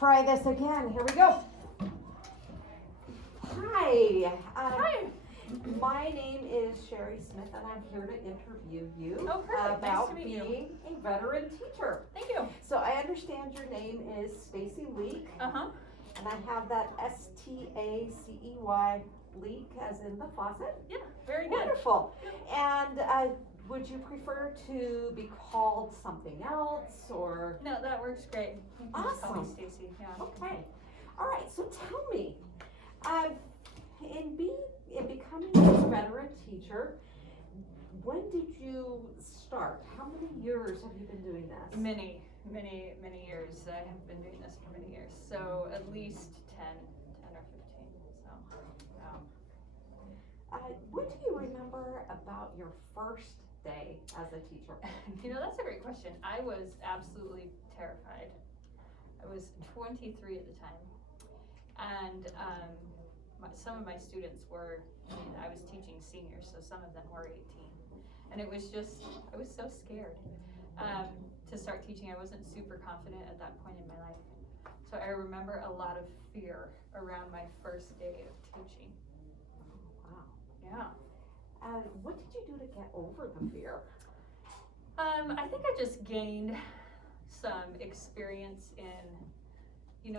try this again. Here we go. Hi. Hi. My name is Sherry Smith, and I'm here to interview you Oh, perfect. about Nice to meet you. being a veteran teacher. Thank you. So I understand your name is Stacy Leek, Uh-huh. and I have that Stacey Leek as in the faucet. Yeah, very good. Wonderful. And would you prefer to be called something else or? No, that works great. You can just call me Awesome. Stacy. Yeah. Okay. All right. So tell me, in becoming a veteran teacher, when did you start? How many years have you been doing this? Many years. I have been doing this for many years. So at least 10 or 15. So, What do you remember about your first day as a teacher? that's a great question. I was absolutely terrified. I was 23 at the time. And some of my students I was teaching seniors, so some of them were 18. And I was so scared to start teaching. I wasn't super confident at that point in my life. So I remember a lot of fear around my first day of teaching. Wow. Yeah. What did you do to get over the fear? I think I just gained some experience in,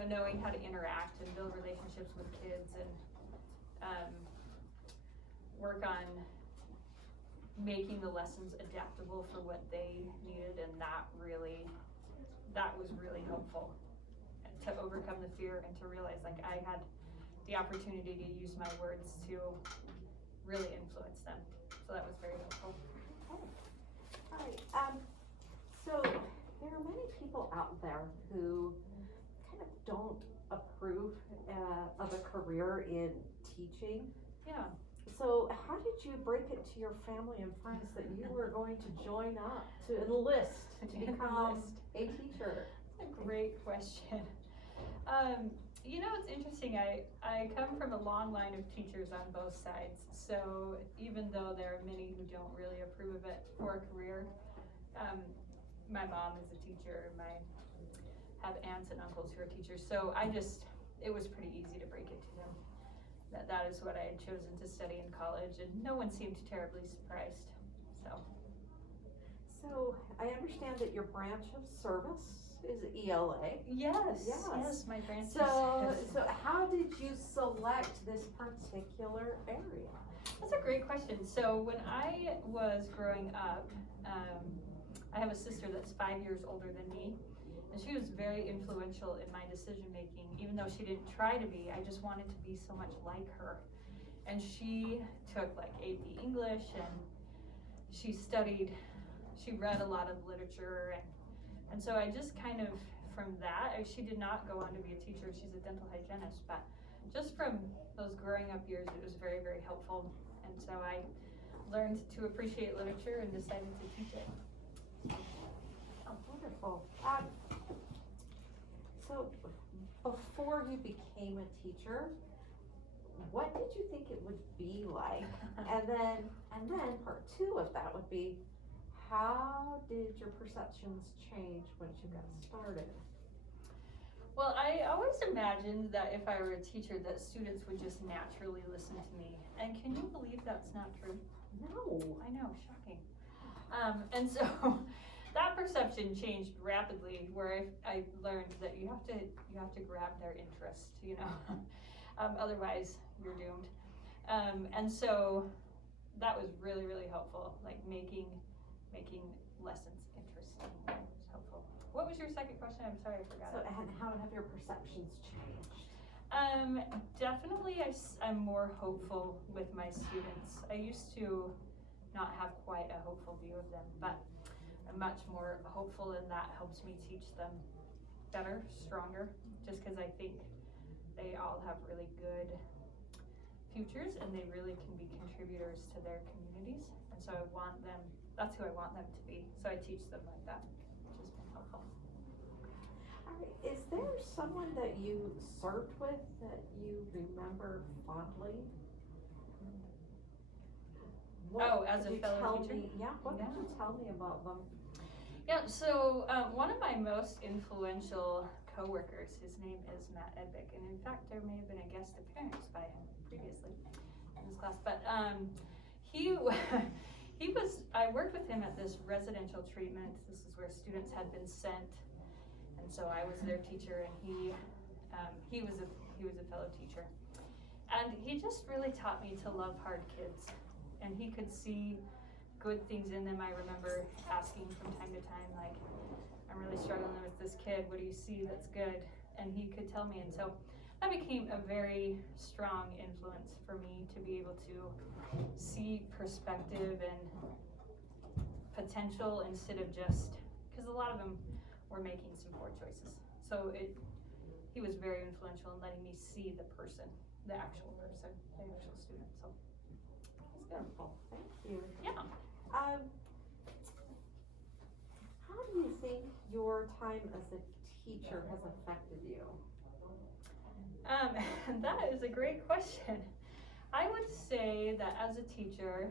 knowing how to interact and build relationships with kids and work on making the lessons adaptable for what they needed, and that was really helpful to overcome the fear and to realize I had the opportunity to use my words to really influence them. So that was very helpful. Okay. All right. So there are many people out there who kind of don't approve of a career in teaching. Yeah. So how did you break it to your family and friends that you were going to join up, to enlist, to become a teacher? That's a great question. It's interesting. I come from a long line of teachers on both sides. So even though there are many who don't really approve of it for a career, my mom is a teacher. I have aunts and uncles who are teachers. So it was pretty easy to break it to them. That is what I had chosen to study in college, and no one seemed terribly surprised. So I understand that your branch of service is ELA. Yes, my branch. So how did you select this particular area? That's a great question. So when I was growing up, I have a sister that's 5 years older than me, and she was very influential in my decision making. Even though she didn't try to be, I just wanted to be so much like her. And she took AP English, and she read a lot of literature, and so I just kind of, from that, she did not go on to be a teacher. She's a dental hygienist, but just from those growing up years, it was very, very helpful. And so I learned to appreciate literature and decided to teach it. Oh, wonderful. So before you became a teacher, what did you think it would be like? And then part two of that would be, how did your perceptions change once you got started? Well, I always imagined that if I were a teacher, that students would just naturally listen to me. And can you believe that's not true? No. I know, shocking. And so that perception changed rapidly, where I learned that you have to grab their interest, otherwise you're doomed. And so that was really, really helpful, making lessons interesting. It was helpful. What was your second question? I'm sorry, I forgot. So, and how have your perceptions changed? Definitely I'm more hopeful with my students. I used to not have quite a hopeful view of them, but I'm much more hopeful, and that helps me teach them better, stronger, just because I think they all have really good futures and they really can be contributors to their communities. And so that's who I want them to be. So I teach them like that, which has been helpful. All right. Is there someone that you served with that you remember fondly? As a fellow teacher? What could you tell me about them? Yeah, so one of my most influential coworkers. His name is Matt Edbick, and in fact, there may have been a guest appearance by him previously in this class. But he was. I worked with him at this residential treatment. This is where students had been sent, and so I was their teacher, and he was a fellow teacher, and he just really taught me to love hard kids, and he could see good things in them. I remember asking from time to time, like, I'm really struggling with this kid, what do you see that's good? And he could tell me, and so that became a very strong influence for me to be able to see perspective and potential instead of just, because a lot of them were making some poor choices. So he was very influential in letting me see the person, the actual person, the actual student, so it's good. Wonderful. Thank you. Yeah. How do you think your time as a teacher has affected you? That is a great question. I would say that as a teacher,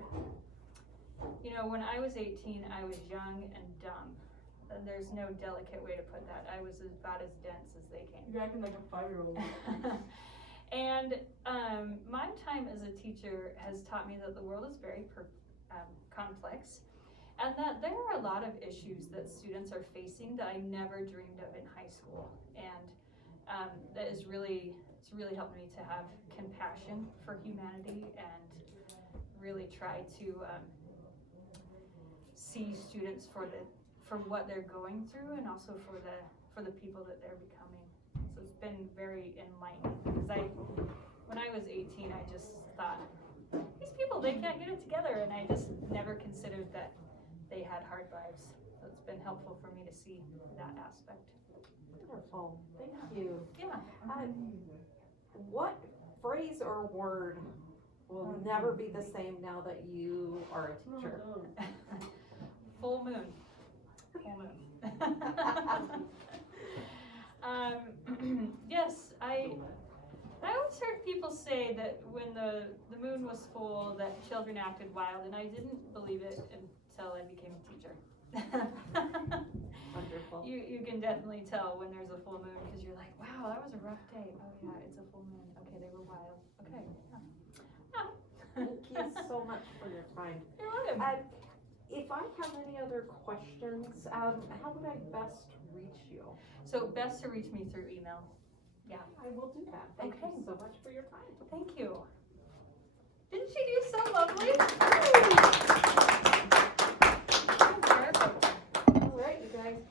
you know, when I was 18, I was young and dumb. And there's no delicate way to put that. I was about as dense as they came. You're acting like a 5-year-old. And my time as a teacher has taught me that the world is very complex, and that there are a lot of issues that students are facing that I never dreamed of in high school. And it's really helped me to have compassion for humanity and really try to see students for what they're going through, and also for the people that they're becoming. So it's been very enlightening, because when I was 18, I just thought, these people, they can't get it together, and I just never considered that they had hard lives. So it's been helpful for me to see that aspect. Wonderful. Thank you. Yeah. What phrase or word will never be the same now that you are a teacher? Full moon. Full moon. Yes, I always heard people say that when the moon was full, that children acted wild, and I didn't believe it until I became a teacher. Wonderful. You can definitely tell when there's a full moon, because you're like, wow, that was a rough day. Oh yeah, it's a full moon. Okay, they were wild. Okay. Yeah. Thank you so much for your time. You're welcome. If I have any other questions, how would I best reach you? So best to reach me through email. Yeah. I will do that. Thank Okay. you so much for your time. Thank you. Didn't she do so lovely? All right, you guys.